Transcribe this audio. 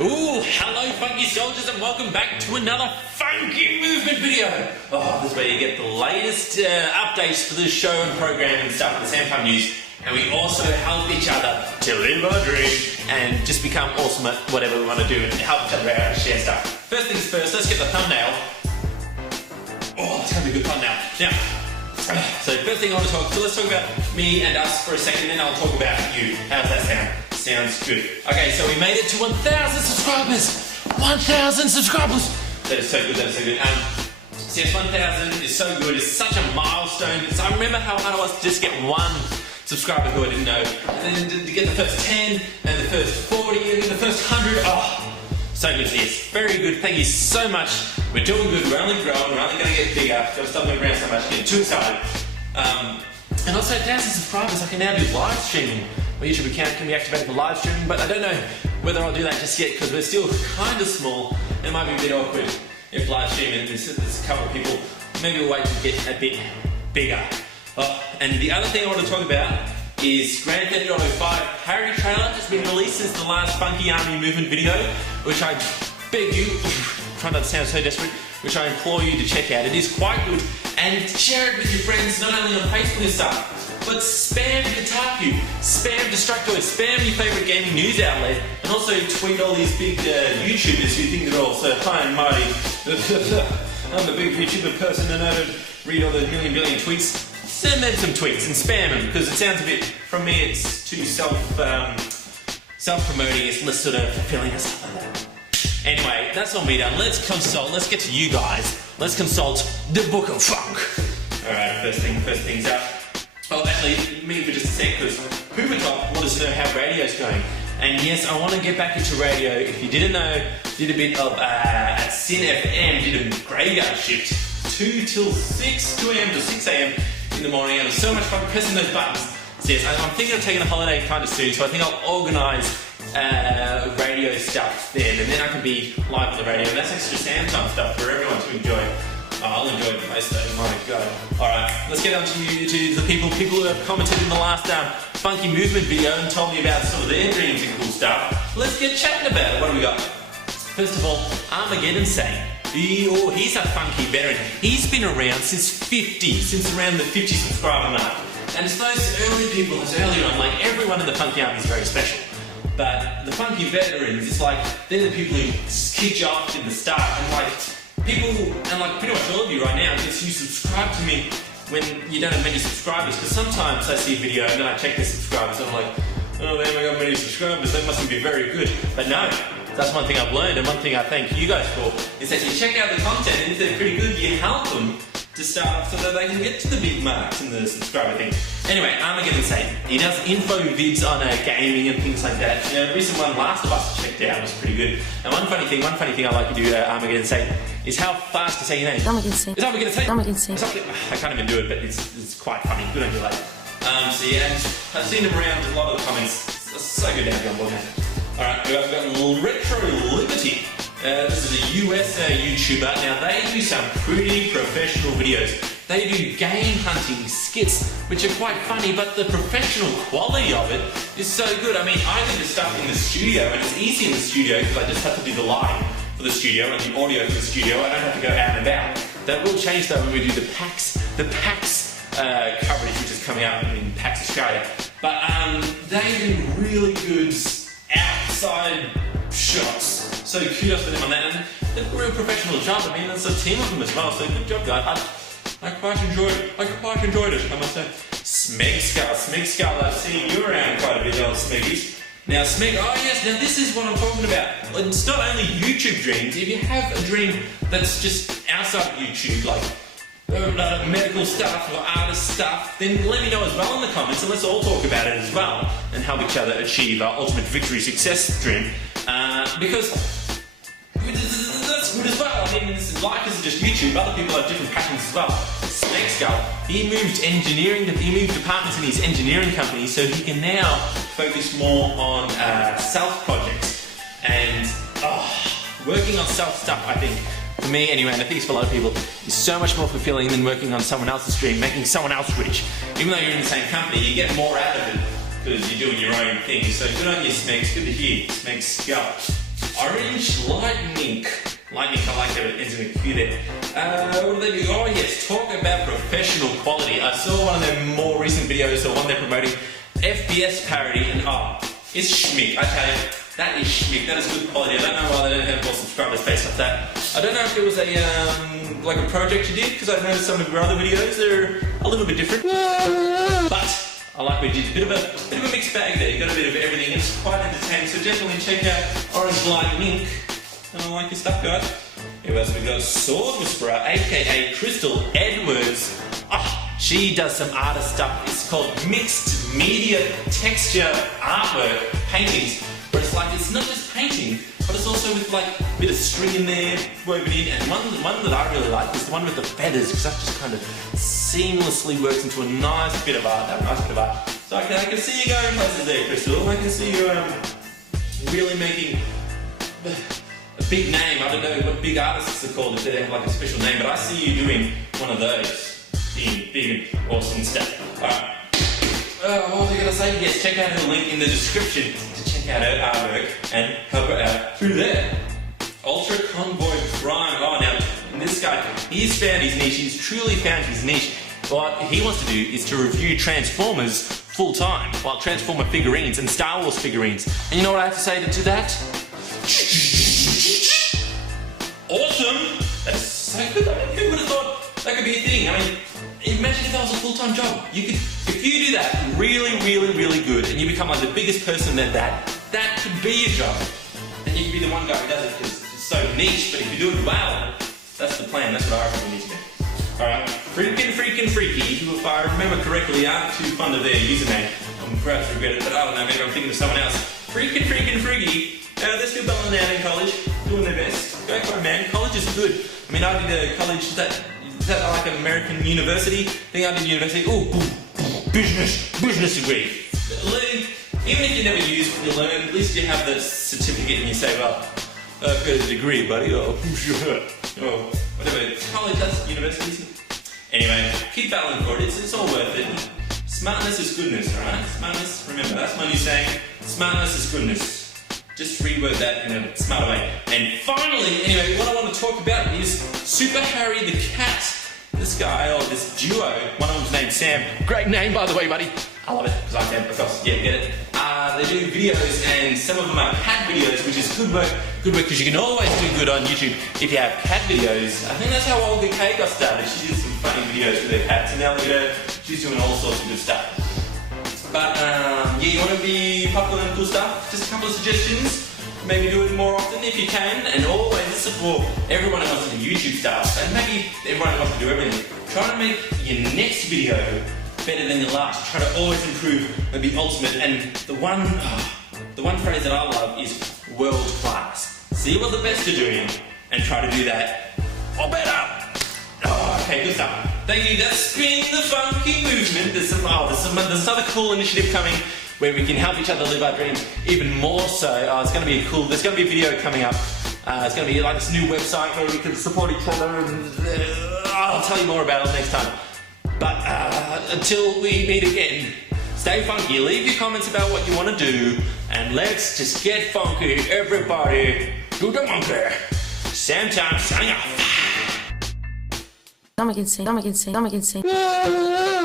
Ooh, hello funky soldiers and welcome back to another funky movement video. Oh, this is where you get the latest updates for the show and program and stuff, the SAMTIME news. And we also help each other to live our dream and just become awesome at whatever we want to do and help each other out and share stuff. First things first, let's get the thumbnail. Oh, it's going to be a good thumbnail. Now, so first thing I want to talk, so let's talk about me and us for a second, then I'll talk about you. How's that sound? Sounds good. Okay, so we made it to 1,000 subscribers! 1,000 subscribers! That is so good, that is so good. So yes, 1,000 is so good, it's such a milestone. I remember how hard it was to just get one subscriber who I didn't know. And then to get the first 10, and the first 40, and then the first 100. Oh, so good, yes. Very good, thank you so much. We're doing good, we're only growing, we're only going to get bigger. Don't stop moving around so much, getting too excited. And also, 1,000 subscribers, I can now do live streaming. My YouTube account can be activated for live streaming, but I don't know whether I'll do that just yet because we're still kind of small. It might be a bit awkward if live streaming, there's a couple of people. Maybe we'll wait to get a bit bigger. Oh, and the other thing I want to talk about is Grand Theft Auto 5 Harry trailer has been released since the last Funky Army Movement video, which I beg you, try not to sound so desperate, which I implore you to check out. It is quite good, and share it with your friends, not only on Facebook and stuff, but spam Kotaku, spam Destructoid, spam your favourite gaming news outlet, and also tweet all these big YouTubers who think they're all so high and mighty. I'm a big YouTuber person and I don't read all those million billion tweets. Send them some tweets and spam them, because it sounds a bit, from me it's too self-promoting, it's less sort of fulfilling and stuff like that. Anyway, that's all me done. Let's consult, let's get to you guys. Let's consult the Book of Funk. Alright, first things up. Oh, actually, me for just a sec, because Poobertop wanted to know how radio's going. And yes, I want to get back into radio. If you didn't know, did a bit of, at Sin FM, did a graveyard shift, 2 till 6, 2 a.m. to 6 a.m. in the morning, and it was so much fun pressing those buttons. So yes, I'm thinking of taking a holiday kind of soon, so I think I'll organise radio stuff then, and then I can be live on the radio, and that's extra SAMTIME stuff for everyone to enjoy. I'll enjoy it the most though, my god. Alright, let's get on to the people who have commented in the last Funky Movement video and told me about some of their dreams and cool stuff. Let's get chatting about it. What do we got? First of all, Armageddon Saint. He's a funky veteran. He's been around since around the 50 subscriber mark. And it's those early people, those early on, like everyone in the Funky Army is very special. But the funky veterans, it's like, they're the people who kick you off in the start, and like, people, and like pretty much all of you right now, because you subscribe to me when you don't have many subscribers, because sometimes I see a video and then I check the subscribers and I'm like, oh, they haven't got many subscribers, they mustn't be very good. But no, that's one thing I've learned, and one thing I thank you guys for, is that you check out the content, and if they're pretty good, you help them to start off so that they can get to the big marks and the subscriber thing. Anyway, Armageddon Saint, he does info vids on gaming and things like that. The recent one, Last of Us, checked out, was pretty good. And one funny thing I like to do, Armageddon Saint, is how fast to say your name. Armageddon Saint. Is Armageddon Saint? Armageddon Saint. I can't even do it, but it's quite funny. Good on you, lad. So yeah, I've seen him around a lot of the comments. It's so good to have you on board, man. Alright, I've got RetroLiberty. This is a US YouTuber. Now, they do some pretty professional videos. They do game hunting skits, which are quite funny, but the professional quality of it is so good. I mean, I do the stuff in the studio, and it's easy in the studio because I just have to do the lighting for the studio and the audio for the studio. I don't have to go out and about. That will change though when we do the PAX coverage, which is coming out in PAX Australia. But they do really good outside shots. So kudos for them on that, and they've got a real professional job. I mean, there's a team of them as well, so good job, guys. I quite enjoyed it, I must say. Smegskull, I've seen you around quite a bit, old Smeggies. Now, oh yes, now this is what I'm talking about. It's not only YouTube dreams. If you have a dream that's just outside of YouTube, like medical stuff or artist stuff, then let me know as well in the comments, and let's all talk about it as well, and help each other achieve our ultimate victory success dream. Because that's good as well. I mean, life isn't just YouTube. Other people have different passions as well. Smegskull, he moved departments in his engineering company, so he can now focus more on self projects and working on self stuff. I think, for me anyway, and I think it's for a lot of people, is so much more fulfilling than working on someone else's dream, making someone else rich. Even though you're in the same company, you get more out of it because you're doing your own thing. So good on you, Smegs. Good to hear, Smegskull. Orangelightninq. Lightning, I like that it ends in a Q there. What do they do? Oh yes, talk about professional quality. I saw one of their more recent videos, the one they're promoting, FPS parody, and it's schmick. I tell you, that is schmick. That is good quality. I don't know why they don't have more subscribers based off that. I don't know if it was a like a project you did, because I noticed some of your other videos are a little bit different. But I like what you did. A bit of a mixed bag there. You got a bit of everything. It's quite entertaining. So definitely check out Orangelightninq. I like your stuff, guys. Who else we got? SwordWhisperer, aka Crystal Edwards. She does some artist stuff. It's called mixed media texture artwork paintings, where it's like it's not just painting, but it's also with like a bit of string in there woven in. And one that I really like is the one with the feathers, because that just kind of seamlessly works into a nice bit of art. So I can see you going places there, Crystal. I can see you really making a big name. I don't know what big artists are called if they have like a special name, but I see you doing one of those. Big and awesome stuff. Alright. What was I going to say? Yes, check out her link in the description to check out her artwork and help her out through there. ULTRACONVOYPRIME. Oh, now, this guy, he's found his niche. He's truly found his niche. What he wants to do is to review Transformers full time, like Transformer figurines and Star Wars figurines. And you know what I have to say to that? Awesome! That's so good. I mean, who would have thought that could be a thing? I mean, imagine if that was a full-time job. You could, if you do that really good, and you become like the biggest person at that could be your job. And you could be the one guy who does it because it's so niche. But if you do it well, that's the plan. That's what I reckon we need to do. Alright, FreakinfreakInfreaki, who if I remember correctly aren't too fond of their username. I'm perhaps regret it, but I don't know, maybe I'm thinking of someone else. FreakinfreakInfreaki, they're still battling out in college, doing their best. Go for it, man. College is good. I mean, I did a college, is that like an American university? I think I did university. Business degree. Learning, even if you never use what you learn, at least you have the certificate and you say, well, I've got a degree, buddy. Oh, whatever. College, that's university, isn't it? Anyway, keep battling for it. It's all worth it. Smartness is goodness, alright? Smartness, remember, that's my new saying. Smartness is goodness. Just reword that in a smarter way. And finally, anyway, what I want to talk about is SuperHarrythecat. This guy, or this duo, one of them's named Sam. Great name, by the way, buddy. I love it, because I can, of course. Yeah, get it. They do videos, and some of them are cat videos, which is good work, because you can always do good on YouTube if you have cat videos. I think that's how Olga K got started. She did some funny videos with her cats, and now look at her, she's doing all sorts of good stuff. But, yeah, you want to be popular and cool stuff? Just a couple of suggestions. Maybe do it more often if you can, and always this is for everyone who wants to do YouTube stuff, and maybe everyone who wants to do everything. Try to make your next video better than your last. Try to always improve and be ultimate. And the one phrase that I love is world class. See what the best are doing, and try to do that or better. Okay, good stuff. Thank you. That's been the funky movement. There's another cool initiative coming where we can help each other live our dreams even more so. It's going to be cool. There's going to be a video coming up. It's going to be like this new website where we can support each other, and I'll tell you more about it next time. But until we meet again, stay funky. Leave your comments about what you want to do, and let's just get funky. Everybody, do the monkey. SAMTIME signing off.